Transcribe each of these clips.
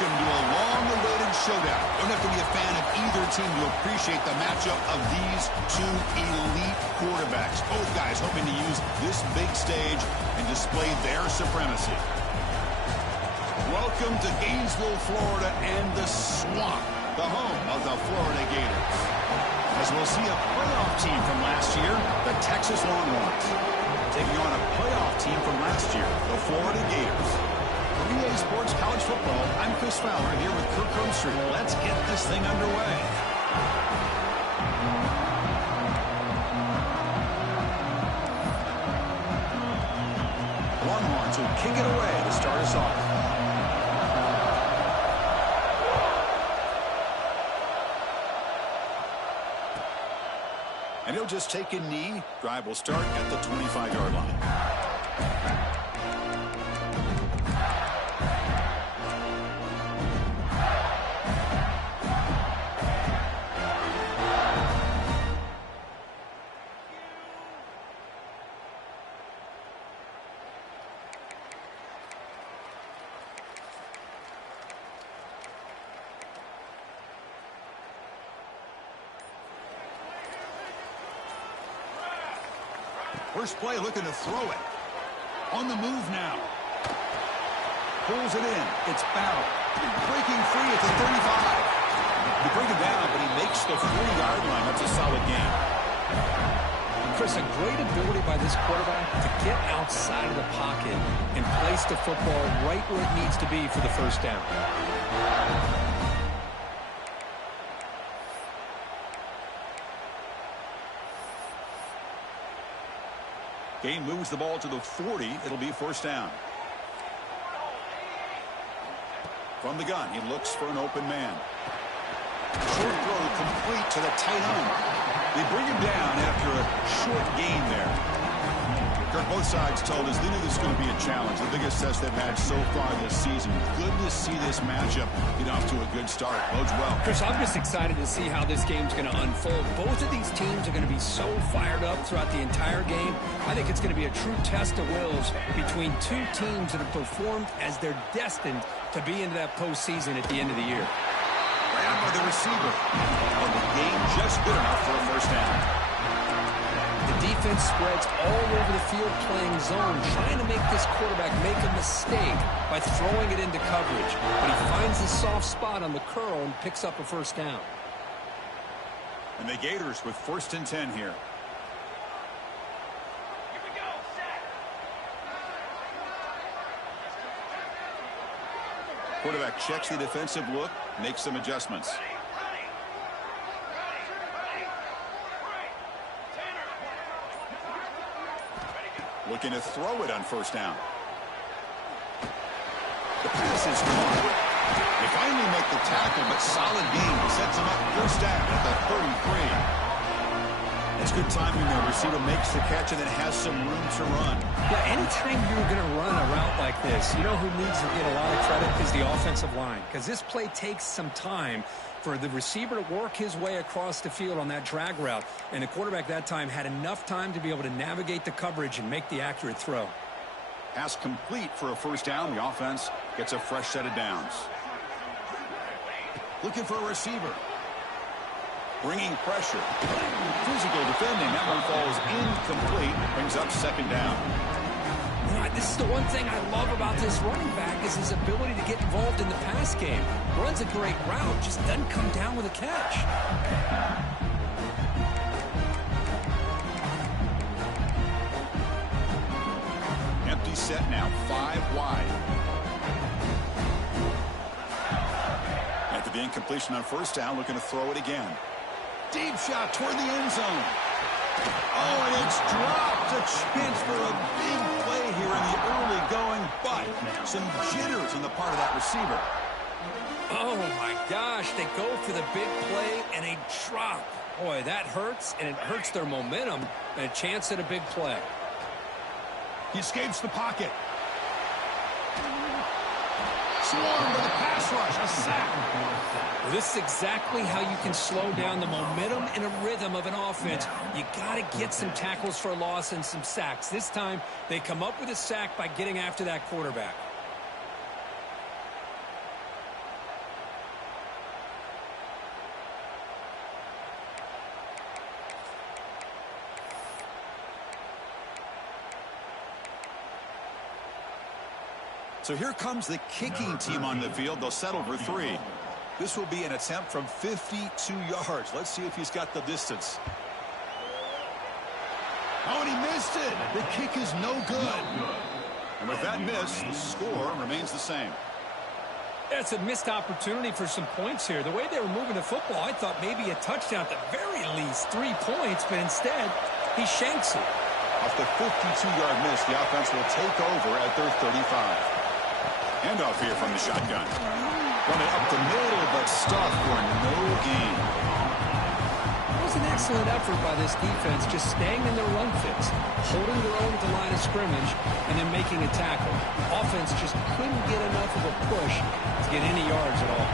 Welcome to a long-awaited showdown. Don't have to be a fan of either team to appreciate the matchup of these two elite quarterbacks. Both guys hoping to use this big stage and display their supremacy. Welcome to Gainesville, Florida, and the Swamp, the home of the Florida Gators. As we'll see a playoff team from last year, the Texas Longhorns, taking on a playoff team from last year, the Florida Gators. For EA Sports College Football, I'm Chris Fowler here with Kirk Herbstreit. Let's get this thing underway. Longhorns will kick it away to start us off. And he'll just take a knee. Drive will start at the 25-yard line. First play looking to throw it. On the move now. Pulls it in. It's Bauer. Breaking free at the 35. He brings it down, but he makes the 40-yard line. That's a solid gain. Chris, a great ability by this quarterback to get outside of the pocket and place the football right where it needs to be for the first down. Gain moves the ball to the 40. It'll be first down. From the gun, he looks for an open man. Short throw complete to the tight end. They bring him down after a short gain there. Kirk, both sides told us they knew this was going to be a challenge. The biggest test they've had so far this season. Good to see this matchup get off to a good start. Bodes well. Chris, I'm just excited to see how this game's going to unfold. Both of these teams are going to be so fired up throughout the entire game. I think it's going to be a true test of wills between two teams that have performed as they're destined to be into that postseason at the end of the year. Grabbed by the receiver. And the game just good enough for a first down. The defense spreads all over the field playing zone, trying to make this quarterback make a mistake by throwing it into coverage. But he finds the soft spot on the curl and picks up a first down. And the Gators with 1st and 10 here. Quarterback checks the defensive look, makes some adjustments. Looking to throw it on first down. The pass is caught. They finally make the tackle, but solid gain sets him up first down at the 33. It's good timing there. Receiver makes the catch and then has some room to run. Yeah, anytime you're going to run a route like this, you know who needs to get a lot of credit is the offensive line. Because this play takes some time for the receiver to work his way across the field on that drag route. And the quarterback that time had enough time to be able to navigate the coverage and make the accurate throw. Pass complete for a first down. The offense gets a fresh set of downs. Looking for a receiver. Bringing pressure. Physical defending. That one falls incomplete. Brings up second down. This is the one thing I love about this running back is his ability to get involved in the pass game. Runs a great route, just doesn't come down with a catch. Empty set now, 5 wide. After the incompletion on first down, looking to throw it again. Deep shot toward the end zone. Oh, and it's dropped. A chance for a big play here in the early going, but some jitters on the part of that receiver. Oh, my gosh. They go for the big play, and they drop. Boy, that hurts, and it hurts their momentum, and a chance at a big play. He escapes the pocket. Swarmed by the pass rush. A sack. Well, this is exactly how you can slow down the momentum and a rhythm of an offense. You got to get some tackles for a loss and some sacks. This time, they come up with a sack by getting after that quarterback. So here comes the kicking team on the field. They'll settle for 3. This will be an attempt from 52 yards. Let's see if he's got the distance. Oh, and he missed it. The kick is no good. And with that miss, the score remains the same. It's a missed opportunity for some points here. The way they were moving the football, I thought maybe a touchdown at the very least, 3 points, but instead, he shanks it. Off the 52-yard miss, the offense will take over at their 35. Handoff here from the shotgun. Run it up the middle, but stopped for no gain. It was an excellent effort by this defense, just staying in their run fits, holding their own at the line of scrimmage, and then making a tackle. Offense just couldn't get enough of a push to get any yards at all.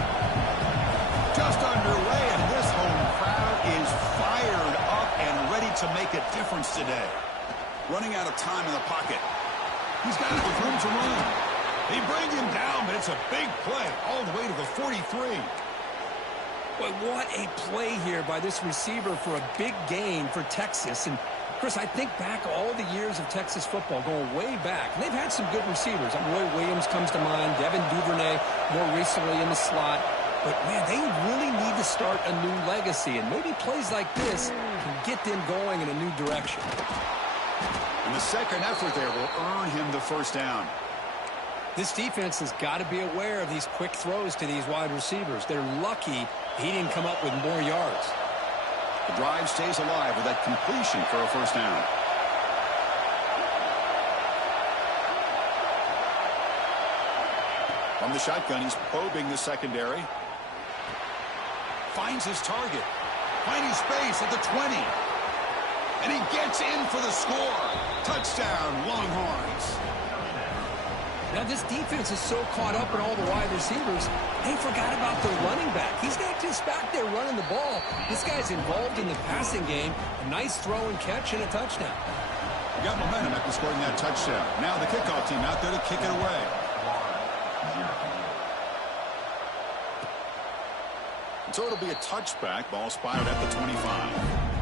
Just underway, and this home crowd is fired up and ready to make a difference today. Running out of time in the pocket. He's got room to run. He brings him down, but it's a big play all the way to the 43. But what a play here by this receiver for a big gain for Texas. And, Chris, I think back all the years of Texas football, going way back. And they've had some good receivers. Roy Williams comes to mind, Devin Duvernay more recently in the slot. But, man, they really need to start a new legacy. And maybe plays like this can get them going in a new direction. And the second effort there will earn him the first down. This defense has got to be aware of these quick throws to these wide receivers. They're lucky he didn't come up with more yards. The drive stays alive with that completion for a first down. From the shotgun, he's probing the secondary. Finds his target. Finding space at the 20. And he gets in for the score. Touchdown, Longhorns. Now, this defense is so caught up in all the wide receivers, they forgot about the running back. He's not just back there running the ball. This guy's involved in the passing game. A nice throw and catch and a touchdown. We got momentum after scoring that touchdown. Now the kickoff team out there to kick it away. And so it'll be a touchback. Ball spotted at the 25.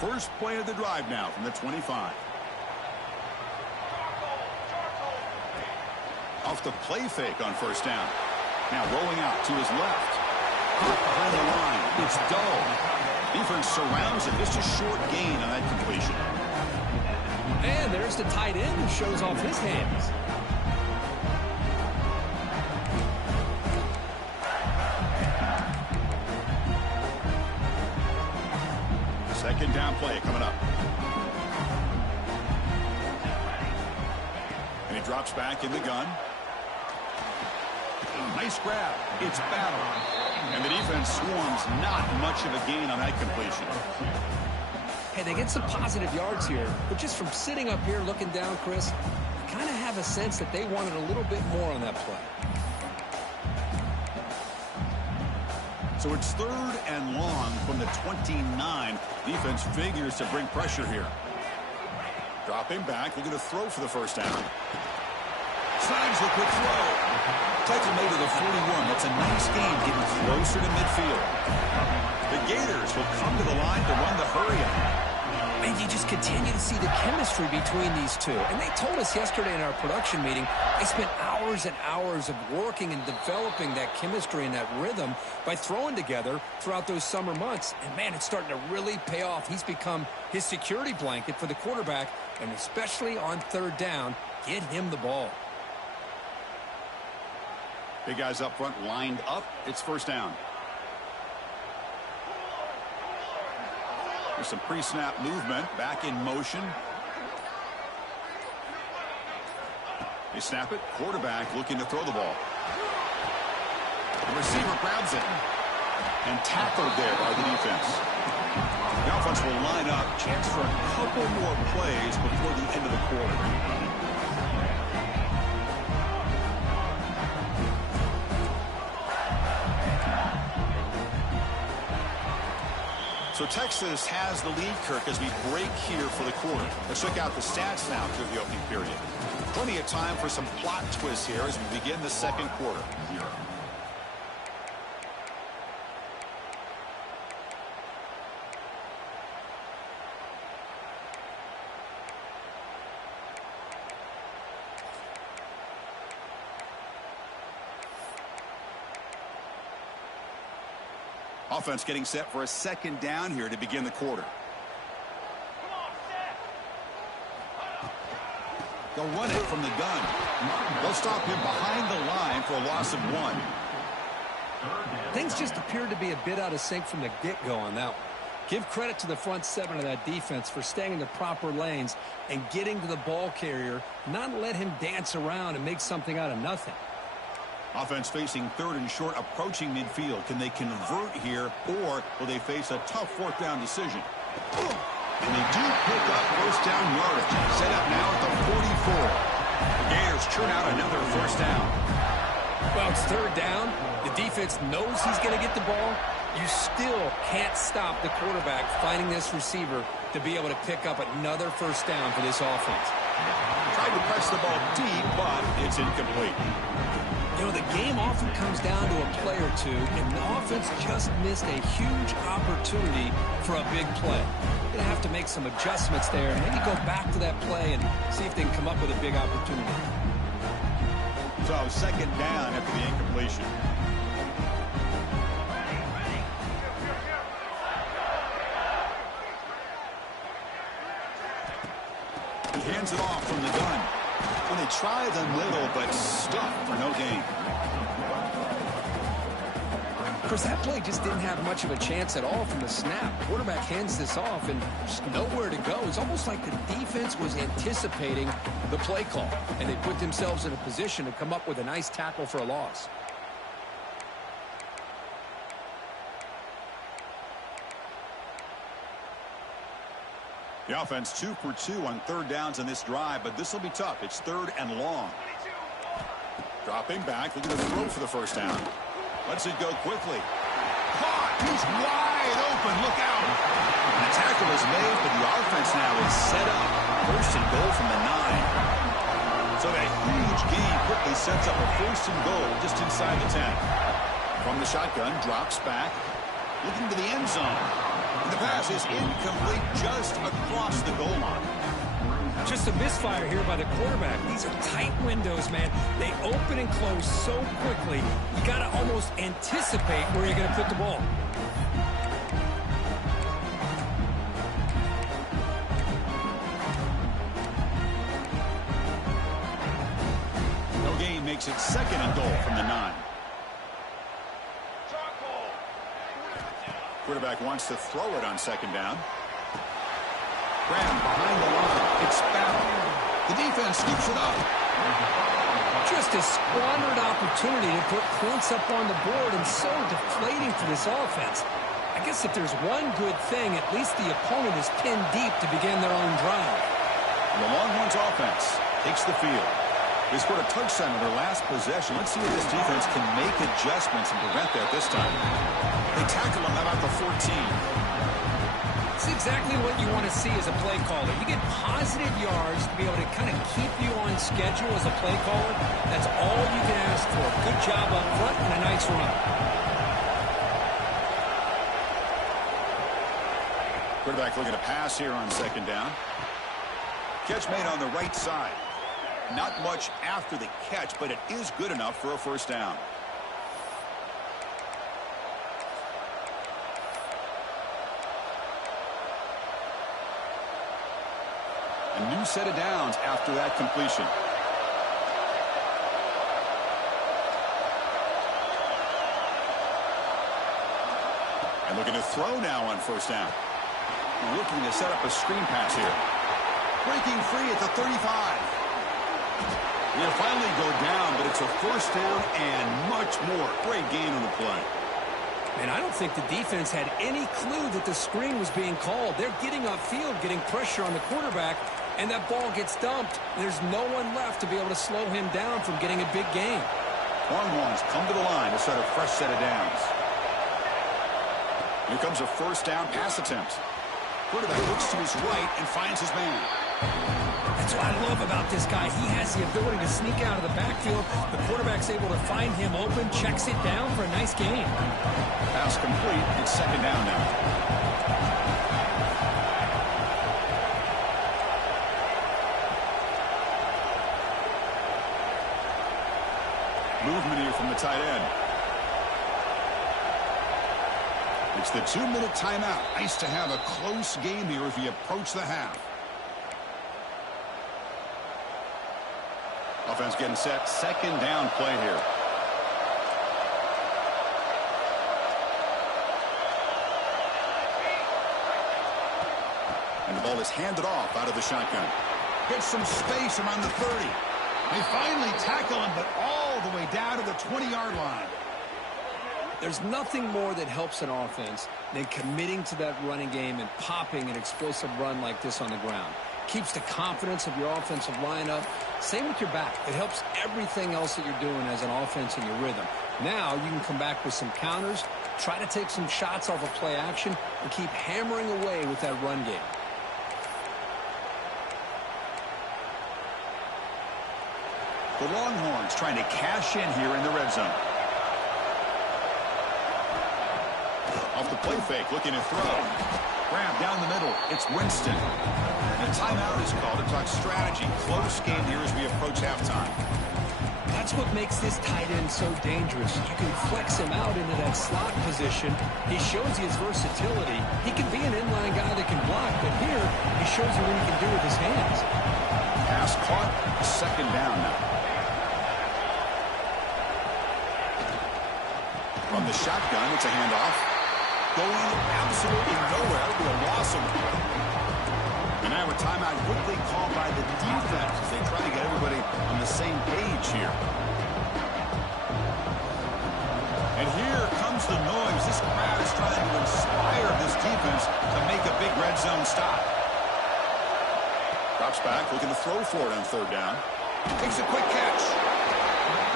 First play of the drive now from the 25. Off the play fake on first down. Now rolling out to his left. Behind the line. It's Doe. Defense surrounds it. Just a short gain on that completion. And there's the tight end who shows off his hands. Second down play coming up. And he drops back in the gun. Nice grab. It's battle. And the defense swarms. Not much of a gain on that completion. Hey, they get some positive yards here, but just from sitting up here looking down, Chris, I kind of have a sense that they wanted a little bit more on that play. So it's third and long from the 29. Defense figures to bring pressure here. Dropping back, looking to throw for the first down. Signs the quick throw. Tackle made to the 41. That's a nice game, getting closer to midfield. The Gators will come to the line to run the hurry-up. And you just continue to see the chemistry between these two. And they told us yesterday in our production meeting, they spent hours and hours of working and developing that chemistry and that rhythm by throwing together throughout those summer months. And, man, it's starting to really pay off. He's become his security blanket for the quarterback, and especially on third down, get him the ball. Big guys up front lined up. It's first down. There's some pre-snap movement. Back in motion. They snap it. Quarterback looking to throw the ball. The receiver grabs it. And tackled there by the defense. The offense will line up. Chance for a couple more plays before the end of the quarter. So Texas has the lead, Kirk, as we break here for the quarter. Let's check out the stats now through the opening period. Plenty of time for some plot twists here as we begin the second quarter. Offense getting set for a second down here to begin the quarter. They'll run it from the gun. They'll stop him behind the line for a loss of 1. Things just appeared to be a bit out of sync from the get-go on that one. Give credit to the front 7 of that defense for staying in the proper lanes and getting to the ball carrier, not let him dance around and make something out of nothing. Offense facing 3rd and short, approaching midfield. Can they convert here, or will they face a tough 4th down decision? And they do pick up first down yardage. Set up now at the 44. The Gators churn out another first down. Well, it's 3rd down. The defense knows he's going to get the ball. You still can't stop the quarterback finding this receiver to be able to pick up another first down for this offense. Tried to press the ball deep, but it's incomplete. You know, the game often comes down to a play or two, and the offense just missed a huge opportunity for a big play. They're going to have to make some adjustments there and maybe go back to that play and see if they can come up with a big opportunity. So, second down after the incompletion. He hands it off from the gun. And they try the middle, but stuffed for no gain. Of course, that play just didn't have much of a chance at all from the snap. Quarterback hands this off and just nowhere to go. It's almost like the defense was anticipating the play call, and they put themselves in a position to come up with a nice tackle for a loss. The offense 2 for 2 on 3rd downs in this drive, but this will be tough. It's 3rd and long. Dropping back, looking to throw for the first down. Lets it go quickly. Caught! He's wide open. Look out! And the tackle is made, but the offense now is set up. 1st and goal from the 9. So that huge gain quickly sets up a 1st and goal just inside the 10. From the shotgun, drops back, looking to the end zone. The pass is incomplete just across the goal line. Just a misfire here by the quarterback. These are tight windows, man. They open and close so quickly. You got to almost anticipate where you're going to put the ball. No gain makes it 2nd and goal from the 9. Quarterback wants to throw it on 2nd down. Graham behind the line. It's fouled. The defense scoops it up. Just a squandered opportunity to put points up on the board, and so deflating for this offense. I guess if there's one good thing, at least the opponent is pinned deep to begin their own drive. And the Longhorns offense takes the field. They scored a touchdown on their last possession. Let's see if this defense can make adjustments and prevent that this time. They tackle him about the 14. It's exactly what you want to see as a play caller. You get positive yards to be able to kind of keep you on schedule as a play caller. That's all you can ask for. Good job up front and a nice run. Quarterback looking to pass here on 2nd down. Catch made on the right side. Not much after the catch, but it is good enough for a first down. A new set of downs after that completion. And looking to throw now on 1st down. Looking to set up a screen pass here. Breaking free at the 35. They'll finally go down, but it's a first down and much more. Great gain on the play. And I don't think the defense had any clue that the screen was being called. They're getting upfield, getting pressure on the quarterback, and that ball gets dumped. There's no one left to be able to slow him down from getting a big gain. Longhorns come to the line to set a fresh set of downs. Here comes a first down pass attempt. Quarterback looks to his right and finds his man. That's what I love about this guy. He has the ability to sneak out of the backfield. The quarterback's able to find him open, checks it down for a nice gain. Pass complete. It's 2nd down now. Movement here from the tight end. It's the 2-minute timeout. Nice to have a close game here as we approach the half. Offense getting set. Second down play here. And the ball is handed off out of the shotgun. Gets some space around the 30. They finally tackle him, but all the way down to the 20-yard line. There's nothing more that helps an offense than committing to that running game and popping an explosive run like this on the ground. Keeps the confidence of your offensive line up. Same with your back. It helps everything else that you're doing as an offense in your rhythm. Now you can come back with some counters, try to take some shots off of play action, and keep hammering away with that run game. The Longhorns trying to cash in here in the red zone. Off the play fake, looking to throw. Grab down the middle. It's Winston. And a timeout is called to talk strategy. Close game here as we approach halftime. That's what makes this tight end so dangerous. You can flex him out into that slot position. He shows you his versatility. He can be an inline guy that can block, but here he shows you what he can do with his hands. Pass caught. Second down now. From the shotgun, it's a handoff. Going absolutely nowhere. It'll be a loss of it. And now a timeout quickly called by the defense as they try to get everybody on the same page here. And here comes the noise. This crowd is trying to inspire this defense to make a big red zone stop. Drops back, looking to throw for it on third down. Takes a quick catch.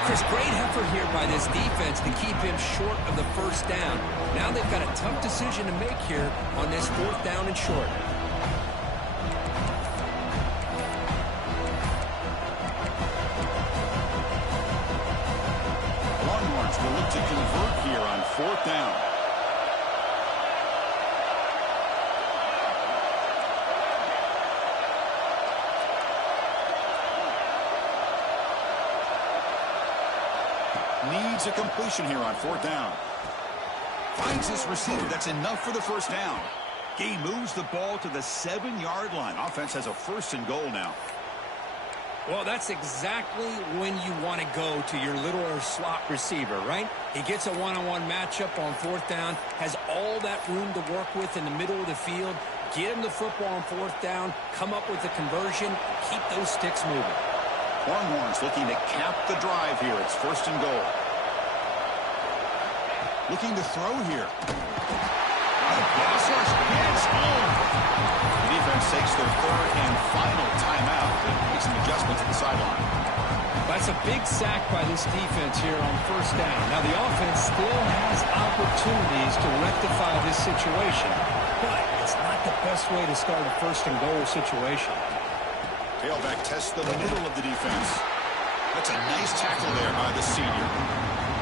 Chris, great effort here by this defense to keep him short of the first down. Now they've got a tough decision to make here on this fourth down and short. Longhorns will look to convert here on fourth down. Needs a completion here on fourth down. Finds his receiver. That's enough for the first down. He moves the ball to the 7-yard line. Offense has a first and goal now. Well, that's exactly when you want to go to your little slot receiver, right? He gets a one-on-one matchup on fourth down, has all that room to work with in the middle of the field. Get him the football on fourth down, come up with a conversion, keep those sticks moving. Longhorns looking to cap the drive here. It's first and goal. Looking to throw here. Pass rush gets home. The defense takes their third and final timeout to make some adjustments at the sideline. That's a big sack by this defense here on first down. Now the offense still has opportunities to rectify this situation, but it's not the best way to start a first and goal situation. Tailback tests the middle of the defense. That's a nice tackle there by the senior.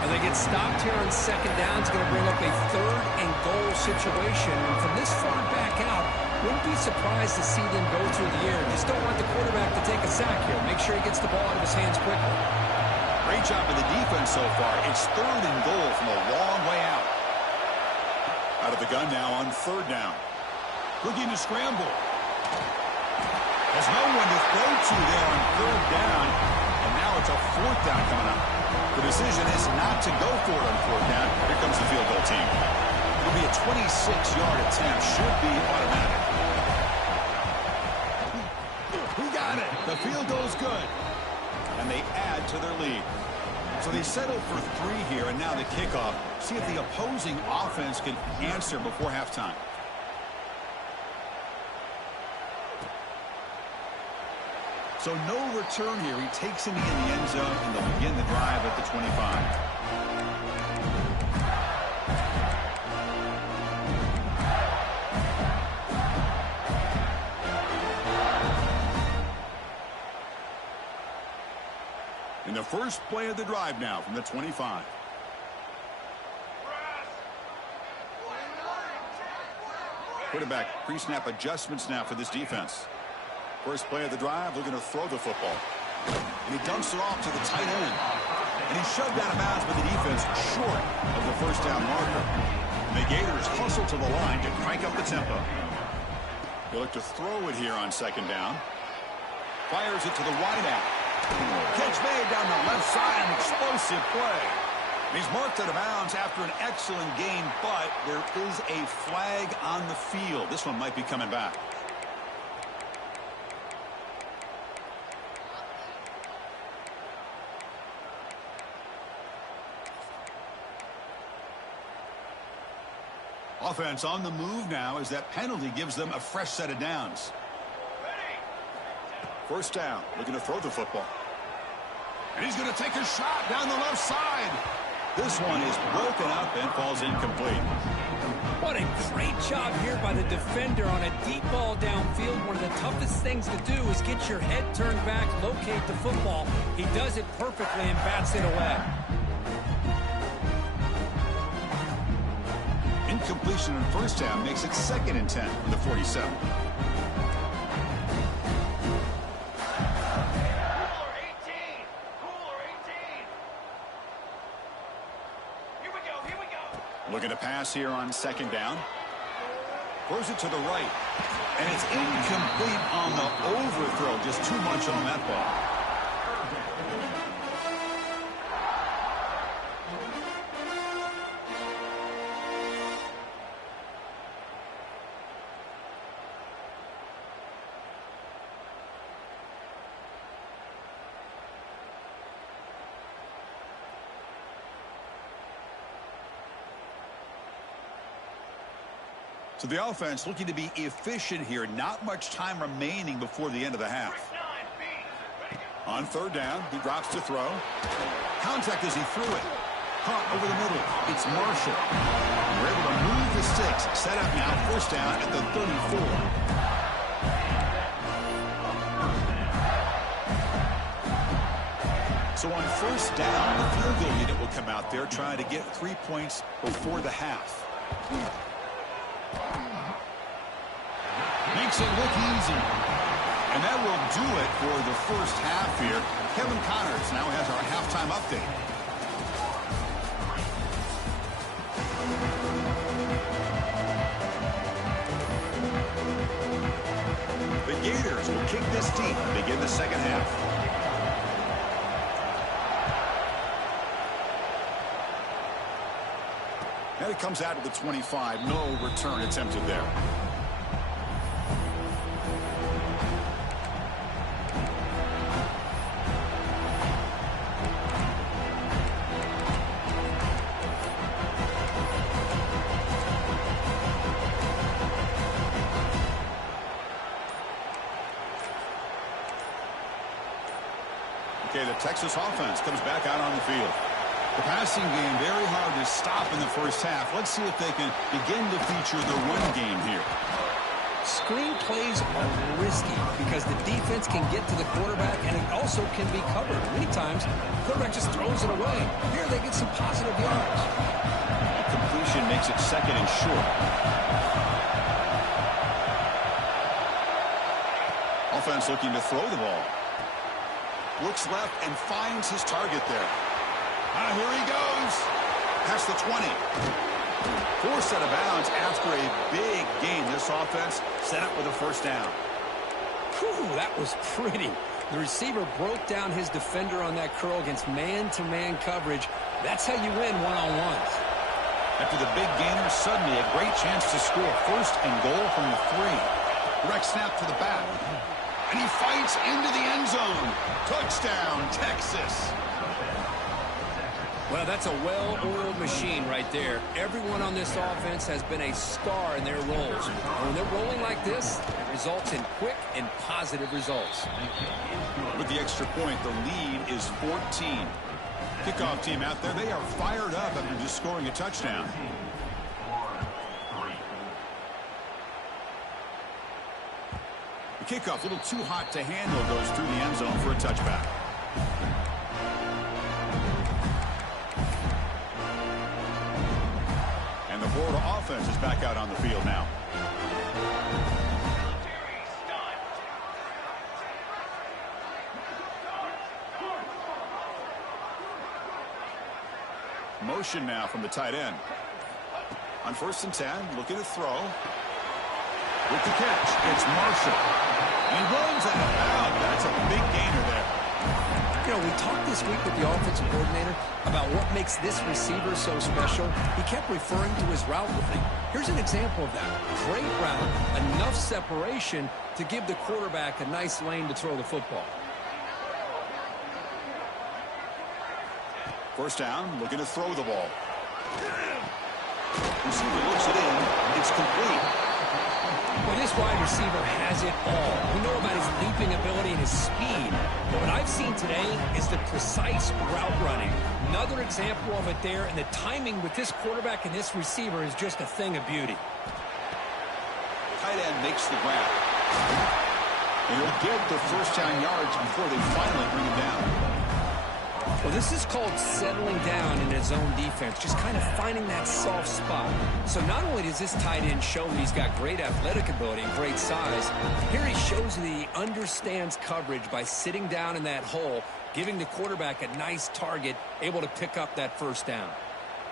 And they get stopped here on second down. It's going to bring up a third and goal situation. And from this far back out, wouldn't be surprised to see them go through the air. Just don't want the quarterback to take a sack here. Make sure he gets the ball out of his hands quickly. Great job by the defense so far. It's third and goal from a long way out. Out of the gun now on third down. Looking to scramble. There's no one to throw to there on third down. And now it's a fourth down coming up. The decision is not to go for it on fourth down. Here comes the field goal team. It'll be a 26-yard attempt. Should be automatic. He got it. The field goal's good. And they add to their lead. So they settle for 3 here, and now the kickoff. See if the opposing offense can answer before halftime. So no return here. He takes it in the end zone, and they'll begin the drive at the 25. In the first play of the drive now from the 25. Quarterback pre-snap adjustments now for this defense. First play of the drive, looking to throw the football. And he dumps it off to the tight end. And he's shoved out of bounds by the defense short of the first down marker. The Gators hustle to the line to crank up the tempo. They look to throw it here on second down. Fires it to the wide out. Catch made down the left side, an explosive play. He's marked out of bounds after an excellent game, but there is a flag on the field. This one might be coming back. Offense on the move now as that penalty gives them a fresh set of downs. First down, looking to throw the football. And he's going to take a shot down the left side. This one is broken up and falls incomplete. What a great job here by the defender on a deep ball downfield. One of the toughest things to do is get your head turned back, locate the football. He does it perfectly and bats it away. Incompletion in first down makes it 2nd and 10 from the 47. Looking to pass here on second down. Throws it to the right. And it's incomplete on the overthrow. Just too much on that ball. So the offense looking to be efficient here. Not much time remaining before the end of the half. On third down, he drops to throw. Contact as he threw it. Caught over the middle. It's Marshall. We're able to move the sticks. Set up now, first down at the 34. So on first down, the field goal unit will come out there trying to get 3 points before the half. Makes it look easy. And that will do it for the first half here. Kevin Connors now has our halftime update. The Gators will kick this deep and begin the second half. And it comes out of the 25. No return attempted there. Okay, the Texas offense comes back out on the field. The passing game very hard to stop in the first half. Let's see if they can begin to feature the run game here. Screen plays are risky because the defense can get to the quarterback and it also can be covered. Many times, the quarterback just throws it away. Here they get some positive yards. Completion makes it 2nd and short. Offense looking to throw the ball. Looks left and finds his target there. Here he goes. Past the 20. Forced out of bounds after a big gain. This offense set up with a first down. Whew, that was pretty. The receiver broke down his defender on that curl against man-to-man coverage. That's how you win one-on-ones. After the big gainer, suddenly a great chance to score. 1st and goal from the 3. Direct snap to the back. And he fights into the end zone. Touchdown, Texas. Well, that's a well-oiled machine right there. Everyone on this offense has been a star in their roles. And when they're rolling like this, it results in quick and positive results. With the extra point, the lead is 14. Kickoff team out there, they are fired up after just scoring a touchdown. The kickoff, a little too hot to handle, goes through the end zone for a touchback. And the Florida offense is back out on the field now. Motion now from the tight end. On 1st and 10, looking to throw. With the catch, it's Marshall. And he runs out of bounds. That's a big gainer there. You know, we talked this week with the offensive coordinator about what makes this receiver so special. He kept referring to his route running. Here's an example of that. Great route, enough separation to give the quarterback a nice lane to throw the football. 1st down, looking to throw the ball. Receiver looks it in. It's complete. Well, this wide receiver has it all. We know about his leaping ability and his speed. But what I've seen today is the precise route running. Another example of it there, and the timing with this quarterback and this receiver is just a thing of beauty. Tight end makes the grab. And he'll get the 1st down yards before they finally bring him down. Well, this is called settling down in his own defense, just kind of finding that soft spot. So not only does this tight end show that he's got great athletic ability and great size, here he shows that he understands coverage by sitting down in that hole, giving the quarterback a nice target, able to pick up that 1st down.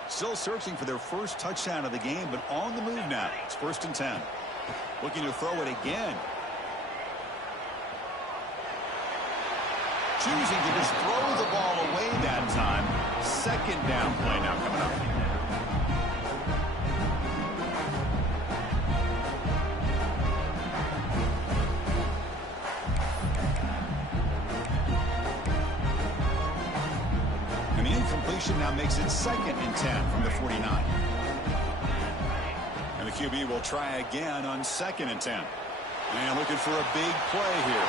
Still searching for their 1st touchdown of the game, but on the move now. It's 1st and 10. Looking to throw it again. Choosing to just throw the ball away that time. 2nd down play now coming up. And the incompletion now makes it 2nd and 10 from the 49. And the QB will try again on 2nd and 10. And looking for a big play here.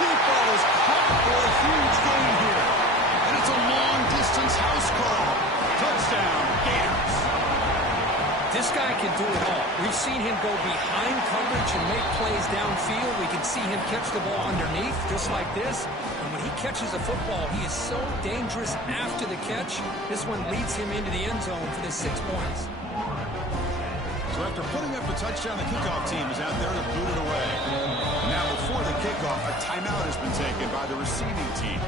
Deep ball is caught for a huge gain here. And it's a long-distance house call. Touchdown, Gators. This guy can do it all. We've seen him go behind coverage and make plays downfield. We can see him catch the ball underneath, just like this. And when he catches a football, he is so dangerous after the catch. This one leads him into the end zone for the 6 points. So after putting up a touchdown, the kickoff team is out there to boot it away. Now before the kickoff, a timeout has been taken by the receiving team.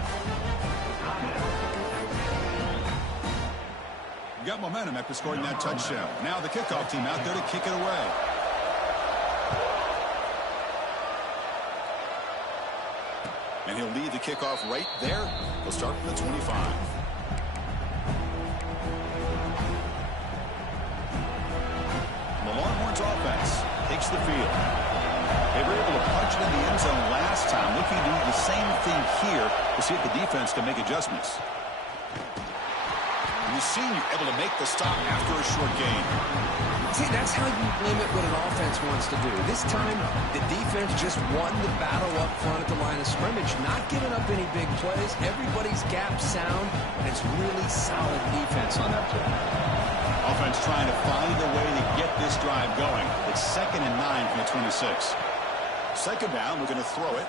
Got momentum after scoring that touchdown. Now the kickoff team out there to kick it away. And he'll lead the kickoff right there. He'll start from the 25. Longhorns offense takes the field. They were able to punch it in the end zone last time. Looking to do the same thing here to see if the defense can make adjustments. And the senior able to make the stop after a short gain. See, that's how you limit what an offense wants to do. This time, the defense just won the battle up front at the line of scrimmage, not giving up any big plays. Everybody's gap sound, and it's really solid defense on that play. Offense trying to find a way to get this drive going. It's 2nd and 9 from the 26. 2nd down, looking to throw it.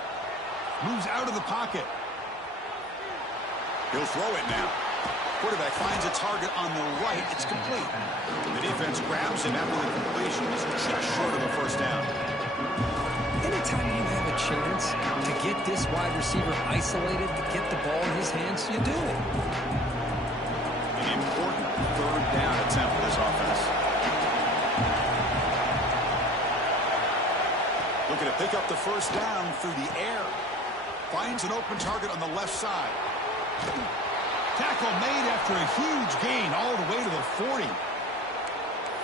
Moves out of the pocket. He'll throw it now. Quarterback finds a target on the right. It's complete. The defense grabs him after the completion. He's just short of a 1st down. Anytime you have a chance to get this wide receiver isolated, to get the ball in his hands, you do it. An important 3rd down attempt for this offense. Looking to pick up the 1st down through the air. Finds an open target on the left side. Tackle made after a huge gain all the way to the 40.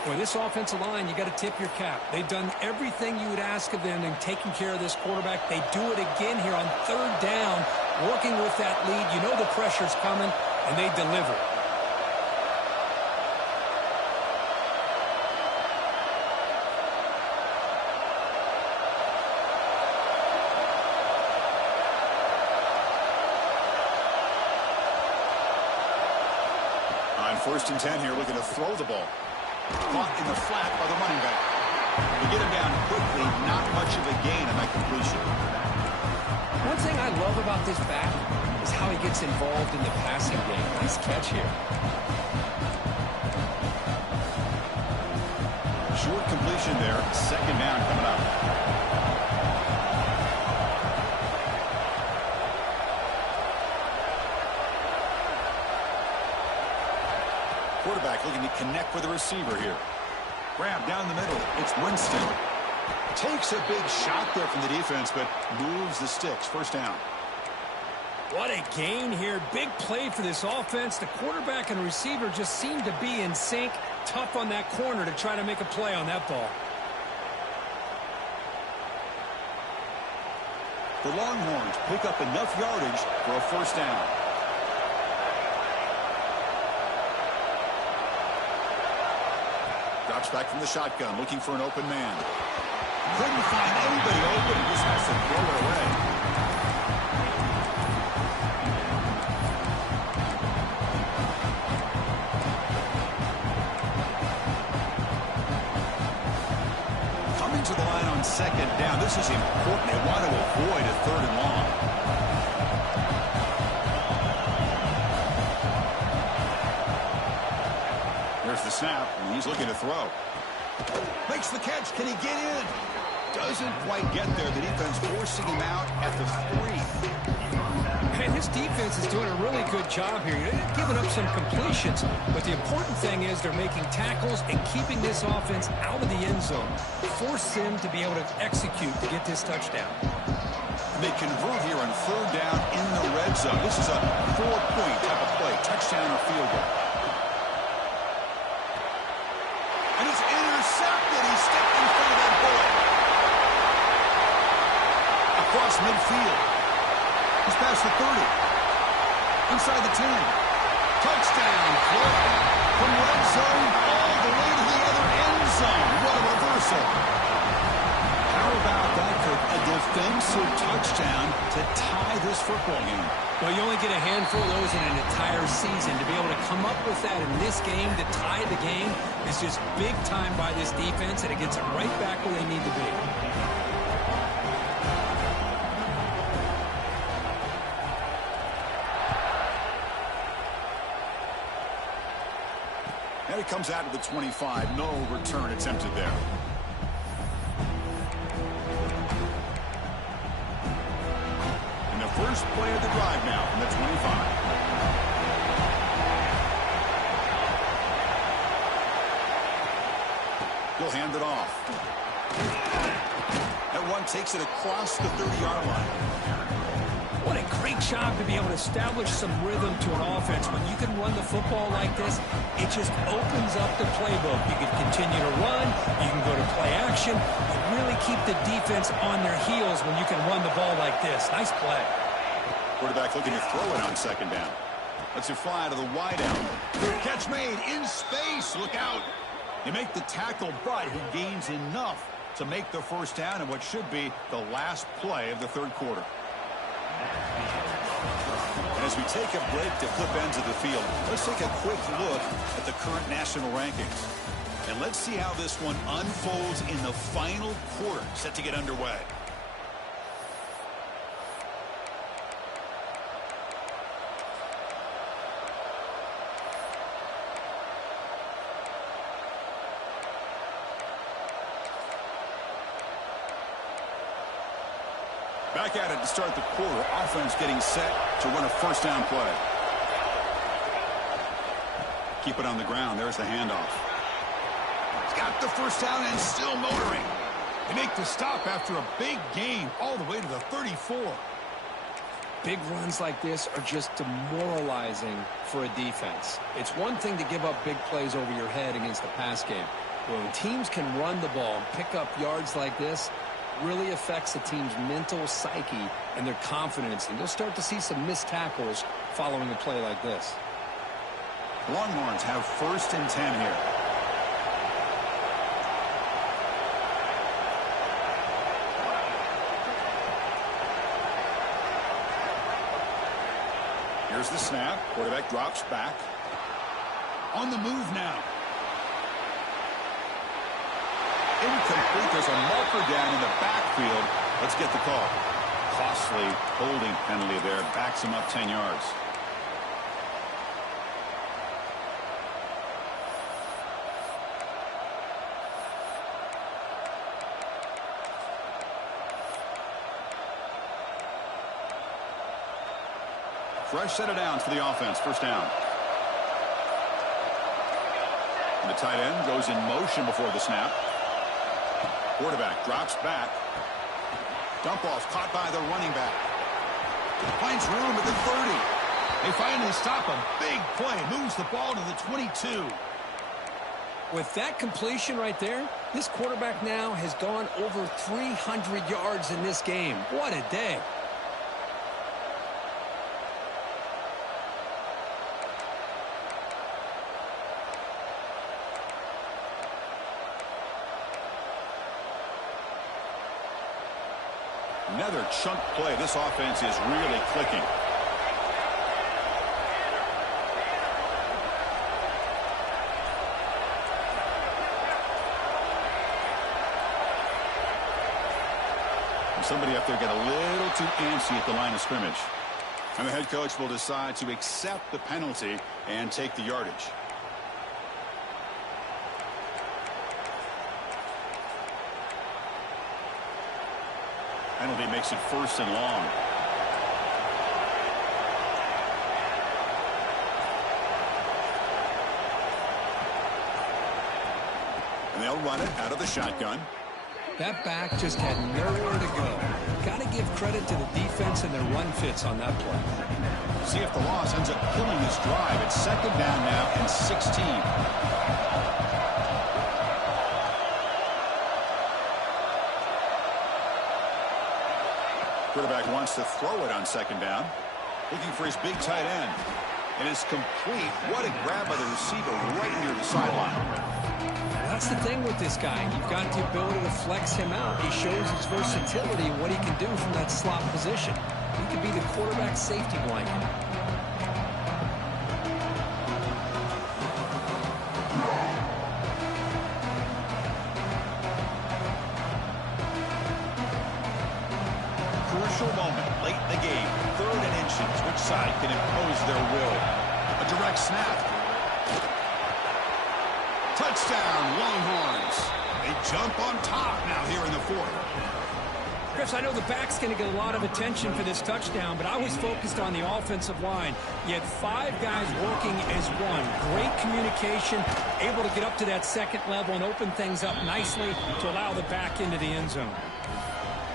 Boy, this offensive line, you got to tip your cap. They've done everything you would ask of them in taking care of this quarterback. They do it again here on 3rd down, working with that lead. You know the pressure's coming, and they deliver. On 1st and 10 here, looking to throw the ball. Caught in the flat by the running back. They get him down quickly, not much of a gain on that completion. One thing I love about this back is how he gets involved in the passing game. Nice catch here. Short completion there, 2nd down coming up. Quarterback looking to connect with the receiver here. Grab down the middle. It's Winston. Takes a big shot there from the defense, but moves the sticks. First down. What a gain here. Big play for this offense. The quarterback and receiver just seem to be in sync. Tough on that corner to try to make a play on that ball. The Longhorns pick up enough yardage for a first down. Drops back from the shotgun, looking for an open man. Couldn't find anybody open. Just has to throw it away. Coming to the line on second down. This is important. They want to avoid a third and long. There's the snap, and he's looking to throw. Makes the catch. Can he get in? Doesn't quite get there. The defense forcing him out at the 3. Man, this defense is doing a really good job here. They're giving up some completions, but the important thing is they're making tackles and keeping this offense out of the end zone. Force them to be able to execute to get this touchdown. They convert here on third down in the red zone. This is a 4-point type of play, touchdown or field goal. And it's intercepted. He stepped in front of that bullet. Across midfield. He's past the 30. Inside the 10. Touchdown. Florida. From red zone all the way to the other end zone. What a reversal. How about that, Kirk? A defensive touchdown to tie this football game. Well, you only get a handful of those in an entire season. To be able to come up with that in this game, to tie the game, is just big time by this defense, and it gets them right back where they need to be. And it comes out to the 25. No return attempted there. And the first play of the drive now from the 25. He'll hand it off. That one takes it across the 30-yard line. What a great job to be able to establish some rhythm to an offense. When you can run the football like this, it just opens up the playbook. You can continue to run. You can go to play action. You really keep the defense on their heels when you can run the ball like this. Nice play. Quarterback looking to throw it on second down. Lets it fly to the wide out. Catch made in space. Look out. You make the tackle, but he gains enough to make the first down in what should be the last play of the third quarter. And as we take a break to flip ends of the field, let's take a quick look at the current national rankings. And let's see how this one unfolds in the final quarter, set to get underway. Back at it to start the quarter. Offense getting set to run a first down play. Keep it on the ground. There's the handoff. He's got the first down and still motoring. They make the stop after a big gain all the way to the 34. Big runs like this are just demoralizing for a defense. It's one thing to give up big plays over your head against the pass game. When teams can run the ball and pick up yards like this, really affects the team's mental psyche and their confidence, and you'll start to see some missed tackles following a play like this. Longhorns have first and 10 here. Here's the snap. Quarterback drops back. On the move now. Incomplete. There's a marker down in the backfield. Let's get the call. Costly holding penalty there. Backs him up 10 yards. Fresh set of downs for the offense. First down. The tight end goes in motion before the snap. Quarterback drops back. Dump off caught by the running back. Finds room at the 30. They finally stop him. Big play. Moves the ball to the 22. With that completion right there, this quarterback now has gone over 300 yards in this game. What a day. Another chunk play. This offense is really clicking. Somebody up there got a little too antsy at the line of scrimmage. And the head coach will decide to accept the penalty and take the yardage. Penalty makes it 1st and long. And they'll run it out of the shotgun. That back just had nowhere to go. Got to give credit to the defense and their run fits on that play. See if the loss ends up killing this drive. It's 2nd down now and 16. Quarterback wants to throw it on 2nd down. Looking for his big tight end. And it's complete. What a grab by the receiver right near the sideline. That's the thing with this guy. You've got the ability to flex him out. He shows his versatility and what he can do from that slot position. He could be the quarterback's safety blanket. Crucial moment late in the game. 3rd and inches. Which side can impose their will? A direct snap. Touchdown, Longhorns. They jump on top now here in the 4th. Chris, I know the back's going to get a lot of attention for this touchdown, but I was focused on the offensive line. You had 5 guys working as one. Great communication, able to get up to that 2nd level and open things up nicely to allow the back into the end zone.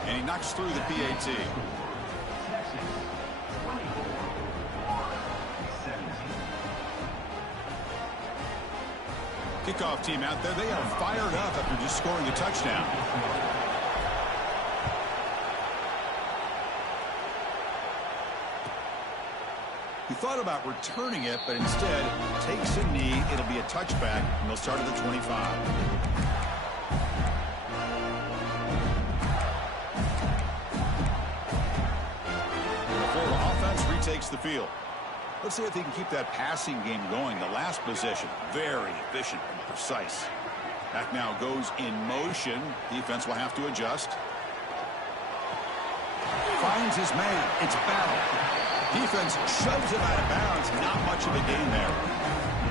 And he knocks through the PAT. Kickoff team out there. They are fired up after just scoring a touchdown. He thought about returning it, but instead takes a knee. It'll be a touchback, and they'll start at the 25. The Florida offense retakes the field. Let's see if they can keep that passing game going. The last possession, very efficient and precise. Back now goes in motion. Defense will have to adjust. Finds his man. It's battle. Defense shoves it out of bounds. Not much of a gain there.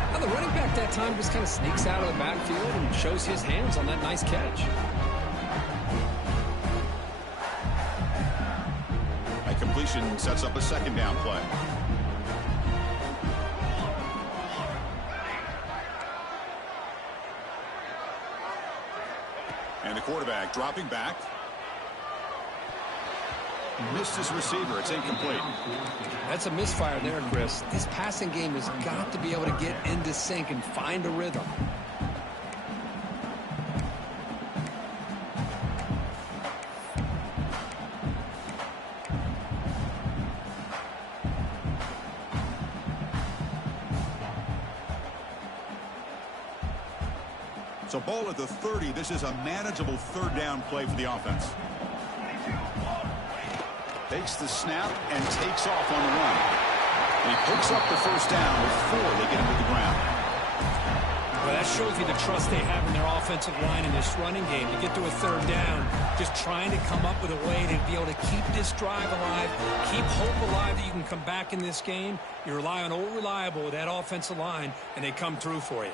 Now the running back that time just kind of sneaks out of the backfield and shows his hands on that nice catch. That completion sets up a 2nd down play. And the quarterback dropping back. Missed his receiver. It's incomplete. That's a misfire there, Chris. This passing game has got to be able to get into sync and find a rhythm. So ball at the 30. This is a manageable 3rd down play for the offense. Takes the snap and takes off on the run. And he picks up the 1st down before they get him to the ground. Well, that shows you the trust they have in their offensive line in this running game. To get to a 3rd down, just trying to come up with a way to be able to keep this drive alive, keep hope alive that you can come back in this game. You rely on Old Reliable with that offensive line, and they come through for you.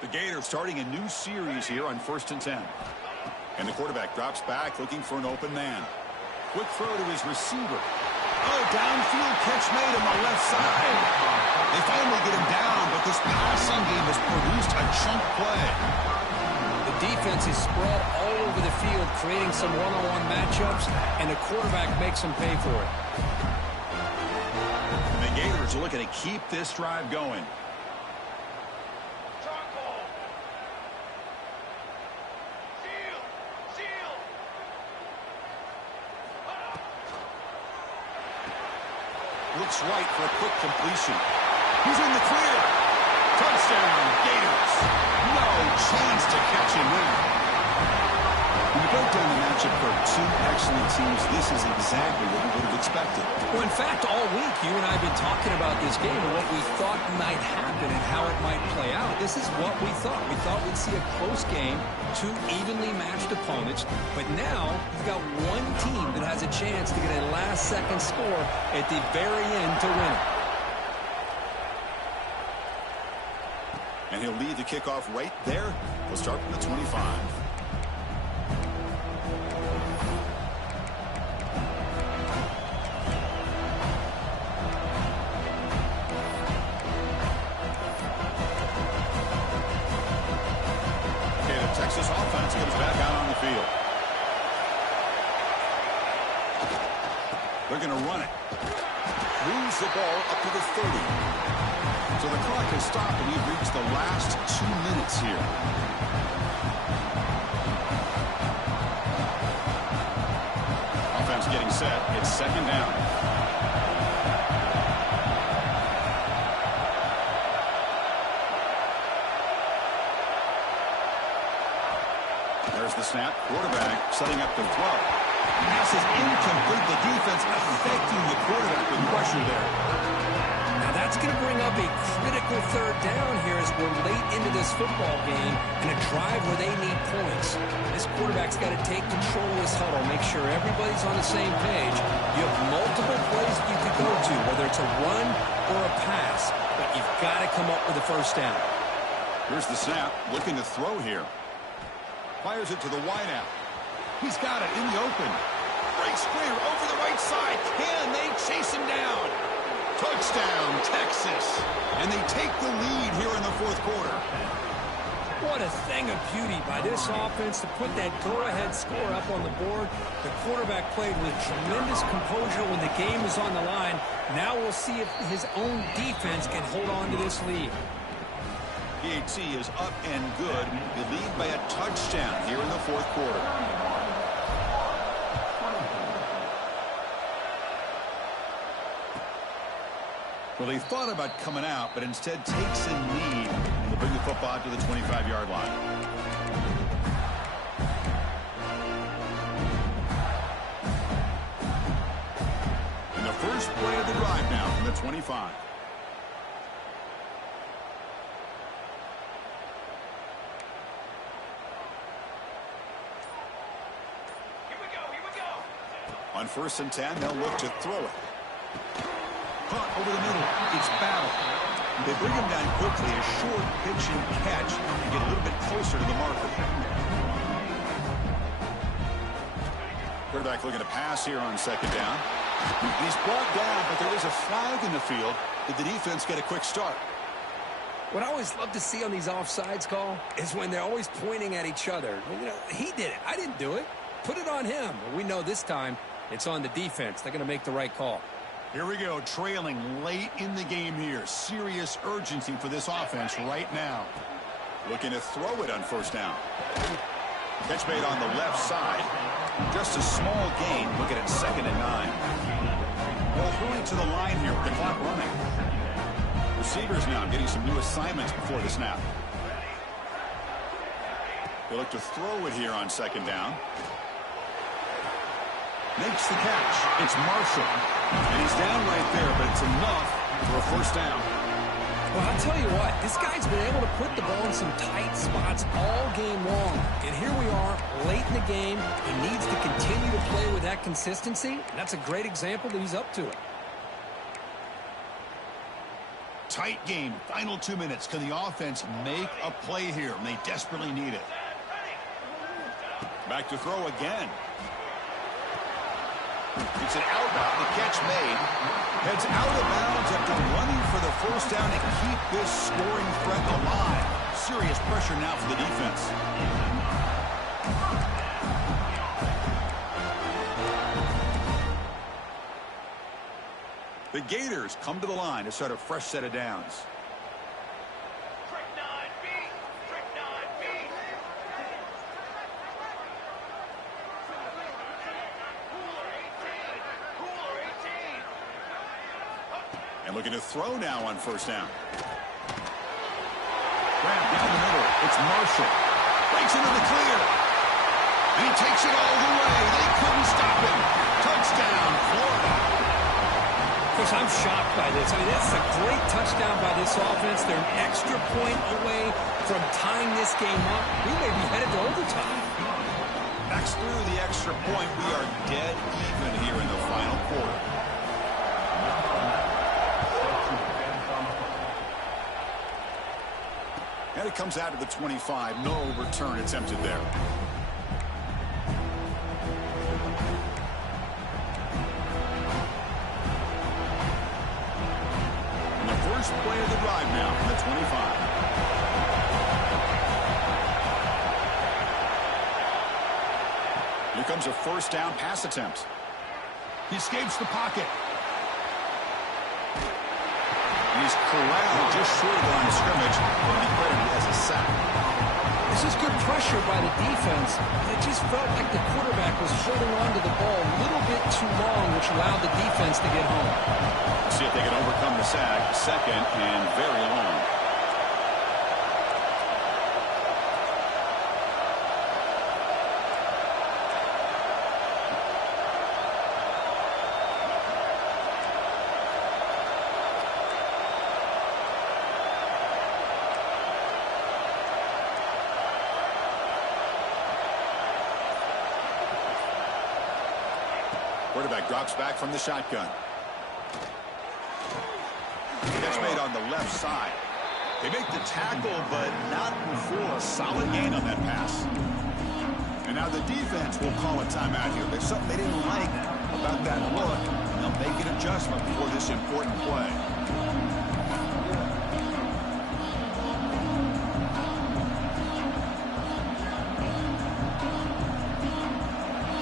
The Gators starting a new series here on 1st and 10. And the quarterback drops back looking for an open man. Quick throw to his receiver. Oh, downfield catch made on the left side. They finally get him down, but this passing game has produced a chunk play. The defense is spread all over the field, creating some one-on-one matchups, and the quarterback makes them pay for it. And the Gators are looking to keep this drive going. Looks right for a quick completion. He's in the clear. Touchdown, Gators. No chance to catch him there. When you break down the matchup for two excellent teams, this is exactly what we would have expected. Well, in fact, all week, you and I have been talking about this game and what we thought might happen and how it might play out. This is what we thought. We thought we'd see a close game, two evenly matched opponents, but now you've got one team that has a chance to get a last-second score at the very end to win it. And he'll lead the kickoff right there. We'll start from the 25. Texas offense comes back out on the field. They're going to run it. Moves the ball up to the 30. So the clock has stopped, and we've reached the last 2 minutes here. Offense getting set. It's second down. There's the snap. Quarterback setting up to throw. Pass is incomplete. The defense affecting the quarterback with pressure there. Now that's going to bring up a critical third down here as we're late into this football game and a drive where they need points. This quarterback's got to take control of this huddle, make sure everybody's on the same page. You have multiple plays that you could go to, whether it's a run or a pass, but you've got to come up with a first down. Here's the snap. Looking to throw here. Fires it to the wideout. He's got it in the open. Breaks clear over the right side. Can they chase him down? Touchdown, Texas. And they take the lead here in the fourth quarter. What a thing of beauty by this offense to put that go-ahead score up on the board. The quarterback played with tremendous composure when the game was on the line. Now we'll see if his own defense can hold on to this lead. PAT is up and good. They lead by a touchdown here in the fourth quarter. Well, he thought about coming out, but instead takes a knee and will bring the football to the 25-yard line. And the first play of the drive now from the 25. On 1st and 10, they'll look to throw it. Caught over the middle. It's battle. They bring him down quickly. A short pitch and catch and get a little bit closer to the marker. Quarterback looking to pass here on second down. He's brought down, but there is a flag in the field. Did the defense get a quick start? What I always love to see on these offsides call is when they're always pointing at each other. You know, he did it. I didn't do it. Put it on him. But we know this time it's on the defense. They're going to make the right call. Here we go, trailing late in the game here. Serious urgency for this offense right now. Looking to throw it on first down. Catch made on the left side. Just a small gain. Looking at 2nd and 9. They'll hurry to the line here with the clock running. Receivers now getting some new assignments before the snap. They look to throw it here on second down. Makes the catch. It's Marshall. And he's down right there, but it's enough for a first down. Well, I'll tell you what, this guy's been able to put the ball in some tight spots all game long. And here we are, late in the game. He needs to continue to play with that consistency. And that's a great example that he's up to it. Tight game, final 2 minutes. Can the offense make a play here? And they desperately need it. Back to throw again. It's an outbound. The catch made. Heads out of bounds after running for the first down to keep this scoring threat alive. serious pressure now for the defense. The Gators come to the line to start a fresh set of downs. And looking to throw now on first down. Grab down the middle. It's Marshall. Breaks into the clear. And he takes it all the way. They couldn't stop him. Touchdown, Florida. Coach, I'm shocked by this. I mean, that's a great touchdown by this offense. They're an extra point away from tying this game up. We may be headed to overtime. Backs through the extra point. We are dead even here in the final quarter. And it comes out to the 25. No return attempted there. And the first play of the drive now from the 25. Here comes a first down pass attempt. He escapes the pocket. And he's corralled just short of the line of scrimmage and declared it as a sack. This is good pressure by the defense. It just felt like the quarterback was holding on to the ball a little bit too long, which allowed the defense to get home. See if they can overcome the sack. Second and very long. Quarterback drops back from the shotgun. Catch made on the left side. They make the tackle, but not before a solid gain on that pass. And now the defense will call a timeout here. There's something they didn't like about that look. They'll make an adjustment before this important play.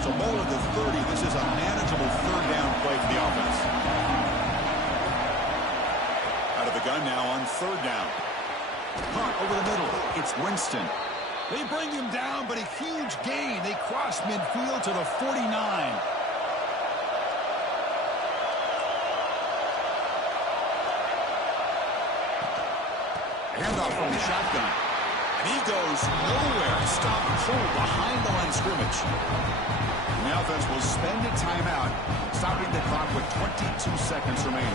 So ball at the 30. This is a manageable third down play for the offense. Out of the gun now on third down. Punt over the middle. It's Winston. They bring him down, but a huge gain. They cross midfield to the 49. Handoff from the shotgun. And he goes nowhere. Stop cold behind the line of scrimmage. And the offense will spend a timeout, stopping the clock with 22 seconds remaining.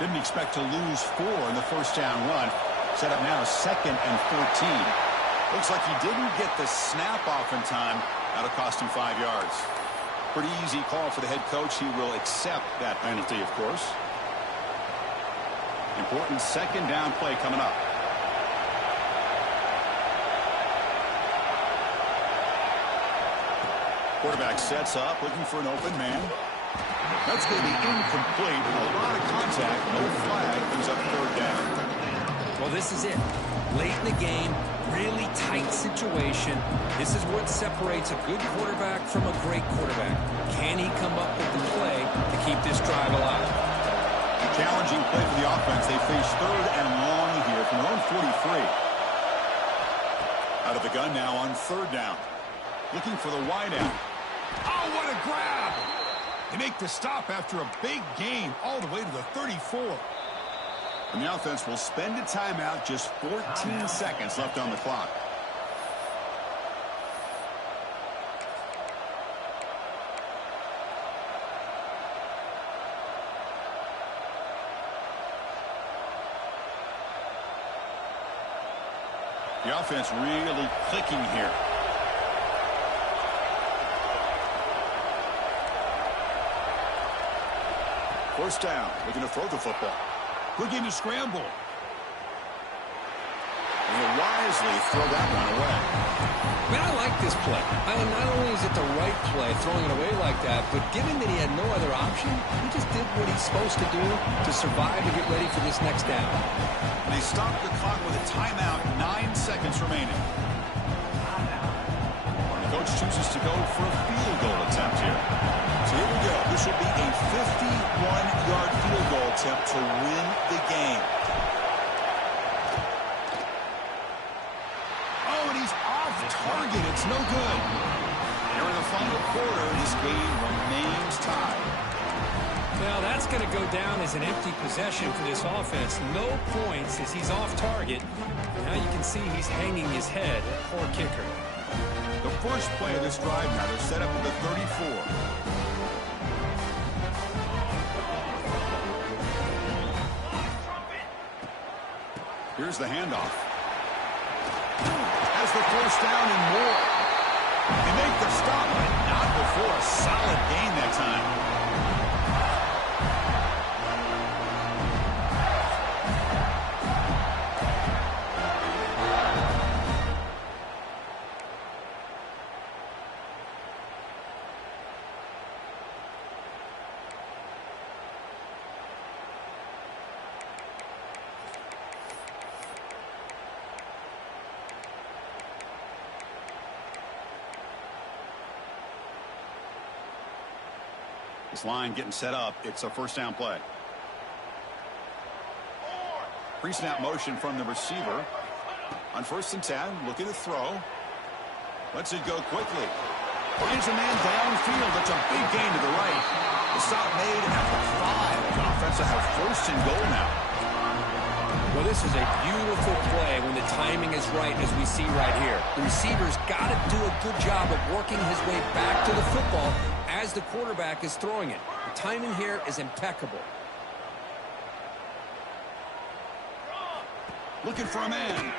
Didn't expect to lose 4 in the first down run. Set up now 2nd and 14. Looks like he didn't get the snap off in time. That'll cost him 5 yards. Pretty easy call for the head coach. He will accept that penalty, of course. Important second down play coming up. Quarterback sets up, looking for an open man. That's going to be incomplete. A lot of contact. No flag. Brings up third down. Well, this is it. Late in the game, really tight situation. This is what separates a good quarterback from a great quarterback. Can he come up with the play to keep this drive alive? Challenging play for the offense. They face third and long here from their own 43. Out of the gun now on third down. Looking for the wideout. Oh, what a grab! They make the stop after a big gain all the way to the 34. And the offense will spend a timeout, just 14 seconds left on the clock. The offense really clicking here. First down, looking to throw the football. Looking to scramble. And he'll wisely throw that one away. Man, I like this play. Not only is it the right play, throwing it away like that, but given that he had no other option, he just did what he's supposed to do to survive and get ready for this next down. And they stopped the clock with a timeout, 9 seconds remaining. The coach chooses to go for a field goal attempt here. So here we go. This will be a 51-yard field goal attempt to win the game. Oh, and he's off target. It's no good. Here in the final quarter, this game remains tied. Well, that's going to go down as an empty possession for this offense. No points as he's off target. Now you can see he's hanging his head. Poor kicker. The first play of this drive now, they're set up at the 34. Here's the handoff. Has the first down and more. They make the stop, but not before a solid gain that time. This line getting set up. It's a first down play. Pre-snap motion from the receiver. On 1st and 10, looking to throw. Lets it go quickly. Finds a man downfield. That's a big gain to the right. The stop made at the 5. The offense will have 1st and goal now. Well, this is a beautiful play when the timing is right, as we see right here. The receiver's got to do a good job of working his way back to the football as the quarterback is throwing it. The timing here is impeccable. Looking for a man.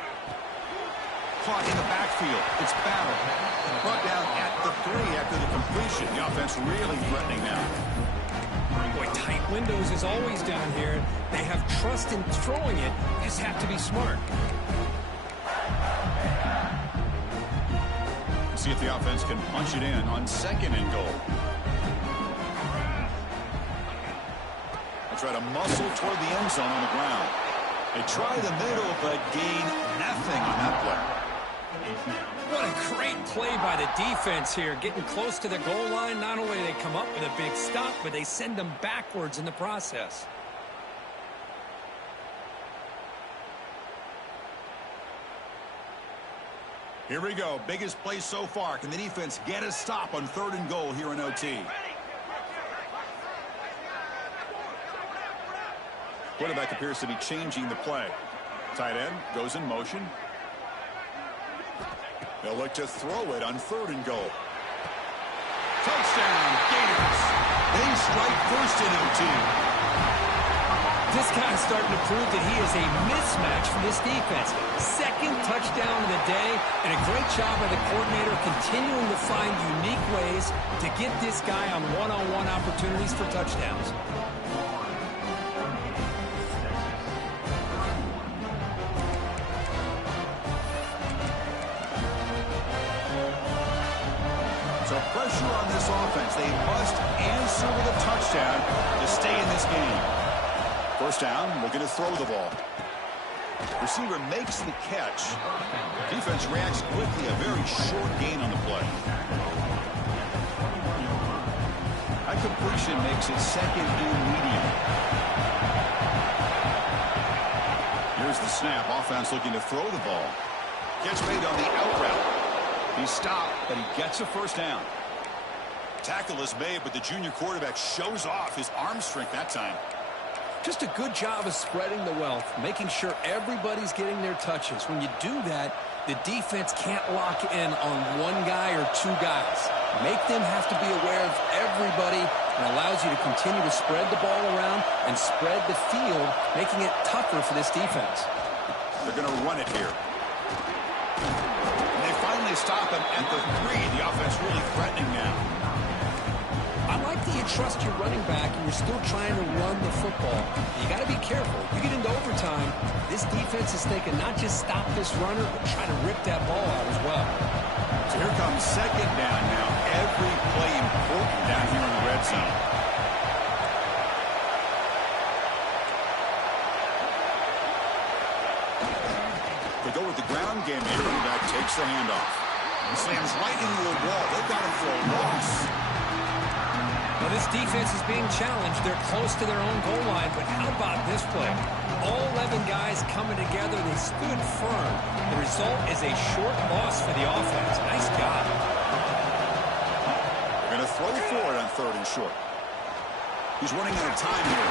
Caught in the backfield. It's Battle. Brought down at the 3 after the completion. The offense really threatening now. Boy, tight windows is always down here. They have trust in throwing it. They just have to be smart. See if the offense can punch it in on 2nd and goal. They try to muscle toward the end zone on the ground. They try the middle, but gain nothing on that play. What a great play by the defense here. Getting close to the goal line, not only do they come up with a big stop, but they send them backwards in the process. Here we go. Biggest play so far. Can the defense get a stop on 3rd and goal here in OT? Quarterback appears to be changing the play. Tight end goes in motion. They'll look to throw it on 3rd and goal. Touchdown, Gators. They strike first in OT. This guy's starting to prove that he is a mismatch for this defense. 2nd touchdown of the day, and a great job by the coordinator continuing to find unique ways to get this guy on one-on-one opportunities for touchdowns. So pressure on this offense. They must answer with a touchdown to stay in this game. First down, looking to throw the ball. Receiver makes the catch. Defense reacts quickly. A very short gain on the play. That completion makes it 2nd and medium. Here's the snap. Offense looking to throw the ball. Catch made on the out route. He stopped, but he gets a first down. Tackle is made, but the junior quarterback shows off his arm strength that time. Just a good job of spreading the wealth, making sure everybody's getting their touches. When you do that, the defense can't lock in on one guy or 2 guys. Make them have to be aware of everybody, and allows you to continue to spread the ball around and spread the field, making it tougher for this defense. They're going to run it here. And they finally stop him at the 3. The offense really threatening now. I like that you trust your running back and you're still trying to run the football. You got to be careful. You get into overtime, this defense is thinking not just stop this runner, but try to rip that ball out as well. So here comes second down now. Every play important down here in the red zone. They go with the ground game here. Running back takes the handoff. He slams right into the wall. They've got him for a loss. Well, this defense is being challenged. They're close to their own goal line, but how about this play? All 11 guys coming together. They stood firm. The result is a short loss for the offense. Nice job. They're going to throw for it on third and short. He's running out of time here.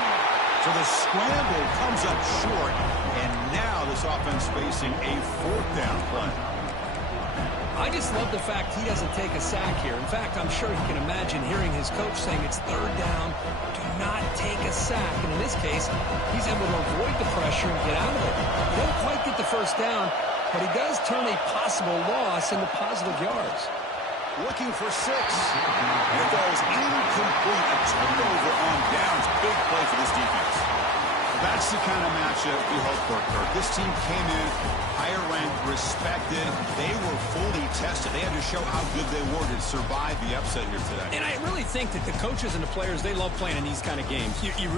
So the scramble comes up short, and now this offense facing a fourth down play. I just love the fact he doesn't take a sack here. In fact, I'm sure he can imagine hearing his coach saying it's third down, do not take a sack. And in this case, he's able to avoid the pressure and get out of it. He doesn't quite get the first down, but he does turn a possible loss into positive yards. Looking for 6. And it goes incomplete. A turnover on downs. Big play for this defense. That's the kind of matchup you hope for, Kirk. This team came in higher ranked, respected. They were fully tested. They had to show how good they were to survive the upset here today. And I really think that the coaches and the players, they love playing in these kind of games. You really